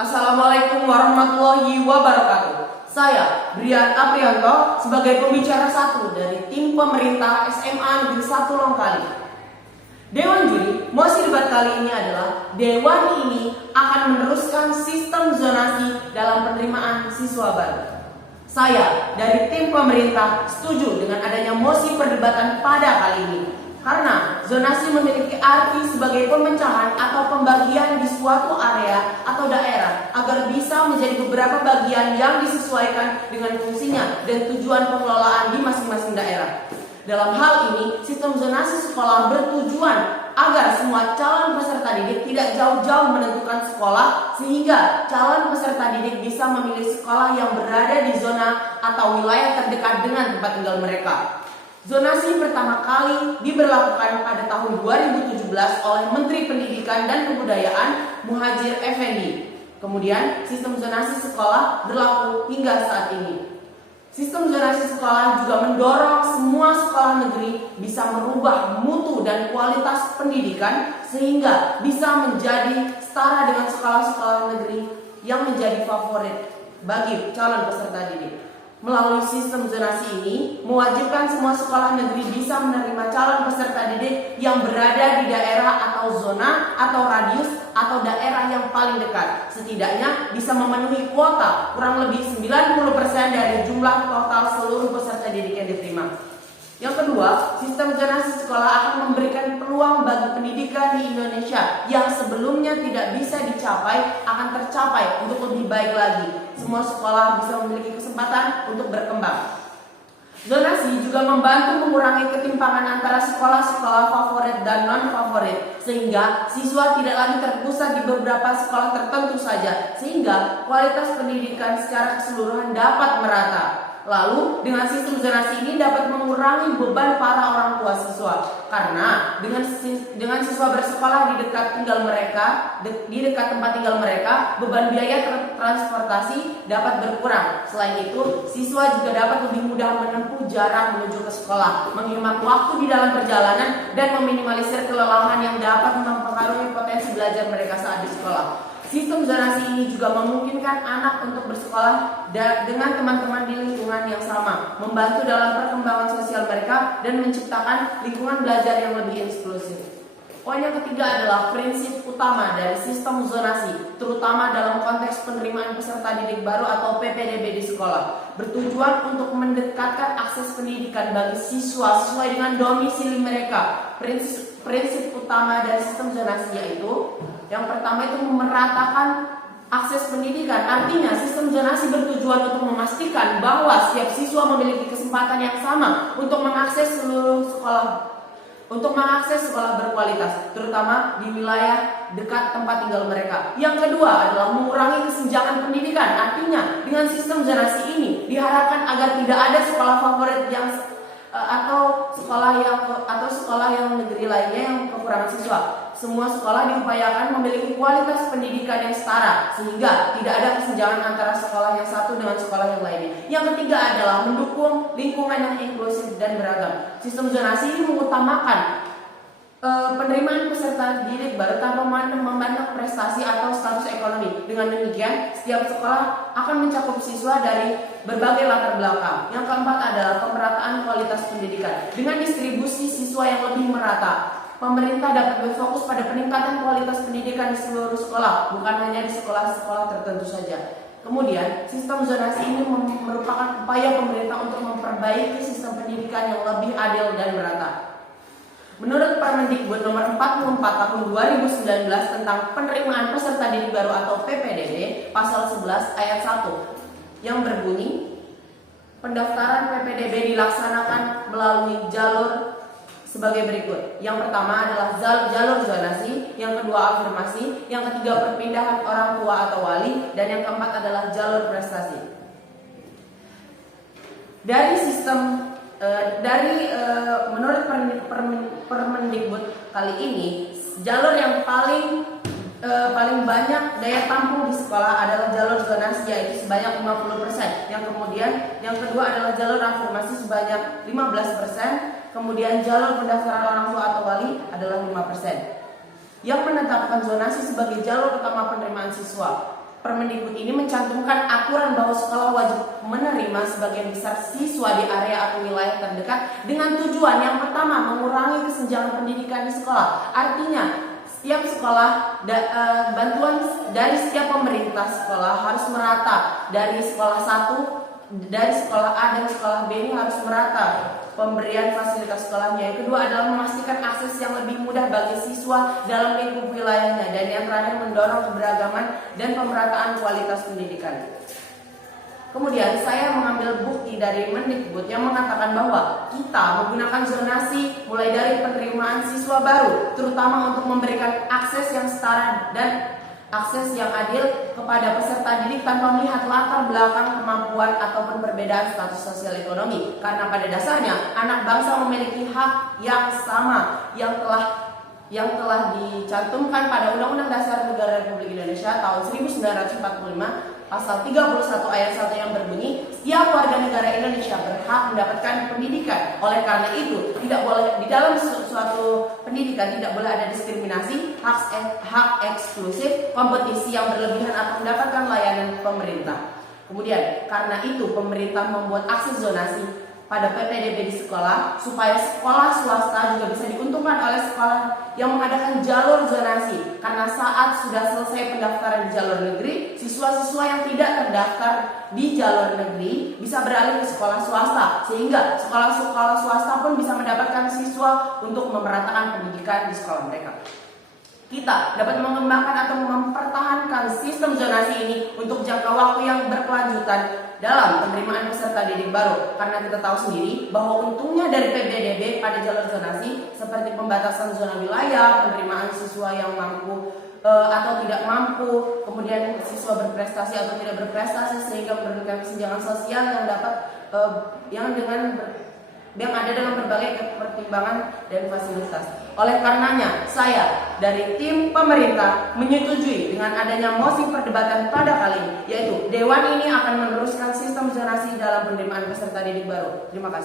Assalamualaikum warahmatullahi wabarakatuh. Saya Brian Aprianto sebagai pembicara satu dari tim pemerintah SMA Negeri 1 Longkali. Dewan Juri mosi debat kali ini adalah Dewan ini akan meneruskan sistem zonasi dalam penerimaan siswa baru. Saya dari tim pemerintah setuju dengan adanya mosi perdebatan pada kali ini. Karena zonasi memiliki arti sebagai pemecahan atau pembagian di suatu area atau daerah agar bisa menjadi beberapa bagian yang disesuaikan dengan fungsinya dan tujuan pengelolaan di masing-masing daerah. Dalam hal ini, sistem zonasi sekolah bertujuan agar semua calon peserta didik tidak jauh-jauh menentukan sekolah sehingga calon peserta didik bisa memilih sekolah yang berada di zona atau wilayah terdekat dengan tempat tinggal mereka. Zonasi pertama kali diberlakukan pada tahun 2017 oleh Menteri Pendidikan dan Kebudayaan Muhadjir Effendi. Kemudian sistem zonasi sekolah berlaku hingga saat ini. Sistem zonasi sekolah juga mendorong semua sekolah negeri bisa merubah mutu dan kualitas pendidikan sehingga bisa menjadi setara dengan sekolah-sekolah negeri yang menjadi favorit bagi calon peserta didik. Melalui sistem zonasi ini, mewajibkan semua sekolah negeri bisa menerima calon peserta didik yang berada di daerah atau zona atau radius atau daerah yang paling dekat. Setidaknya bisa memenuhi kuota kurang lebih 90% dari jumlah total seluruh peserta didik yang diterima. Yang kedua, sistem zonasi sekolah akan memberikan peluang bagi pendidikan di Indonesia yang sebelumnya tidak bisa dicapai akan tercapai untuk lebih baik lagi. Semua sekolah bisa memiliki kesempatan untuk berkembang. Zonasi juga membantu mengurangi ketimpangan antara sekolah-sekolah favorit dan non-favorit, sehingga siswa tidak lagi terpusat di beberapa sekolah tertentu saja, sehingga kualitas pendidikan secara keseluruhan dapat merata. Lalu, dengan sistem zonasi ini dapat mengurangi beban para orang tua siswa, karena dengan siswa bersekolah di dekat tinggal mereka, di dekat tempat tinggal mereka, beban biaya transportasi dapat berkurang. Selain itu, siswa juga dapat lebih mudah menempuh jarak menuju ke sekolah, menghemat waktu di dalam perjalanan, dan meminimalisir kelelahan yang dapat mempengaruhi potensi belajar mereka saat di sekolah. Sistem zonasi ini juga memungkinkan anak untuk bersekolah dengan teman-teman di lingkungan yang sama, membantu dalam perkembangan sosial mereka, dan menciptakan lingkungan belajar yang lebih inklusif. Poin yang ketiga adalah prinsip utama dari sistem zonasi, terutama dalam konteks penerimaan peserta didik baru atau PPDB di sekolah, bertujuan untuk mendekatkan akses pendidikan bagi siswa sesuai dengan domisili mereka. Prinsip utama dari sistem zonasi yaitu yang pertama itu memeratakan akses pendidikan. Artinya sistem zonasi bertujuan untuk memastikan bahwa setiap siswa memiliki kesempatan yang sama untuk mengakses sekolah berkualitas, terutama di wilayah dekat tempat tinggal mereka. Yang kedua adalah mengurangi kesenjangan pendidikan. Artinya dengan sistem zonasi ini diharapkan agar tidak ada sekolah favorit atau sekolah yang negeri lainnya yang kekurangan siswa. Semua sekolah diupayakan memiliki kualitas pendidikan yang setara sehingga tidak ada kesenjangan antara sekolah yang satu dengan sekolah yang lainnya. Yang ketiga adalah mendukung lingkungan yang inklusif dan beragam. Sistem zonasi ini mengutamakan penerimaan peserta didik baru tanpa memandang prestasi atau status ekonomi. Dengan demikian, setiap sekolah akan mencakup siswa dari berbagai latar belakang. Yang keempat adalah pemerataan kualitas pendidikan. Dengan distribusi siswa yang lebih merata, pemerintah dapat berfokus pada peningkatan kualitas pendidikan di seluruh sekolah, bukan hanya di sekolah-sekolah tertentu saja. Kemudian, sistem zonasi ini merupakan upaya pemerintah untuk memperbaiki sistem pendidikan yang lebih adil dan merata. Menurut Permendikbud nomor 44 tahun 2019 tentang penerimaan peserta didik baru atau PPDB pasal 11 ayat 1 yang berbunyi, pendaftaran PPDB dilaksanakan melalui jalur sebagai berikut. Yang pertama adalah jalur zonasi, yang kedua afirmasi, yang ketiga perpindahan orang tua atau wali, dan yang keempat adalah jalur prestasi. Menurut Permendikbud kali ini, jalur yang paling banyak daya tampung di sekolah adalah jalur zonasi, yaitu sebanyak 50%. Yang kedua adalah jalur afirmasi sebanyak 15%. Kemudian jalur pendaftaran orang tua atau wali adalah 5%. Yang menetapkan zonasi sebagai jalur utama penerimaan siswa. Permendikbud ini mencantumkan aturan bahwa sekolah wajib menerima sebagian besar siswa di area atau wilayah terdekat dengan tujuan yang pertama mengurangi kesenjangan pendidikan di sekolah. Artinya setiap sekolah bantuan dari setiap pemerintah sekolah harus merata, dari sekolah dari sekolah A dan sekolah B ini harus merata pemberian fasilitas sekolahnya. Yang kedua adalah memastikan akses yang lebih mudah bagi siswa dalam lingkup wilayahnya, dan yang terakhir mendorong keberagaman dan pemerataan kualitas pendidikan. Kemudian saya mengambil bukti dari Mendikbud yang mengatakan bahwa kita menggunakan zonasi mulai dari penerimaan siswa baru, terutama untuk memberikan akses yang setara dan akses yang adil kepada peserta didik tanpa melihat latar belakang, kemampuan, ataupun perbedaan status sosial ekonomi. Karena pada dasarnya anak bangsa memiliki hak yang sama yang telah dicantumkan pada Undang-Undang Dasar Negara Republik Indonesia tahun 1945 pasal 31 ayat 1 yang berbunyi, setiap warga negara Indonesia berhak mendapatkan pendidikan. Oleh karena itu, tidak boleh di dalam suatu pendidikan tidak boleh ada diskriminasi, hak eksklusif, kompetisi yang berlebihan atau mendapatkan layanan pemerintah. Kemudian, karena itu pemerintah membuat aksi zonasi pada PPDB di sekolah supaya sekolah swasta juga bisa diuntungkan oleh sekolah yang mengadakan jalur zonasi, karena saat sudah selesai pendaftaran di jalur negeri, siswa-siswa yang tidak terdaftar di jalur negeri bisa beralih ke sekolah swasta, sehingga sekolah-sekolah swasta pun bisa mendapatkan siswa untuk memeratakan pendidikan di sekolah mereka. Kita dapat mengembangkan atau mempertahankan sistem zonasi ini untuk jangka waktu yang berkelanjutan dalam penerimaan peserta didik baru, karena kita tahu sendiri bahwa untungnya dari PPDB pada jalur zonasi seperti pembatasan zona wilayah, penerimaan siswa yang mampu atau tidak mampu, kemudian siswa berprestasi atau tidak berprestasi, sehingga memberikan kesenjangan sosial yang dapat yang ada dalam berbagai pertimbangan dan fasilitas. Oleh karenanya, saya dari tim pemerintah menyetujui dengan adanya mosi perdebatan pada kali ini, yaitu Dewan ini akan meneruskan sistem zonasi dalam penerimaan peserta didik baru. Terima kasih.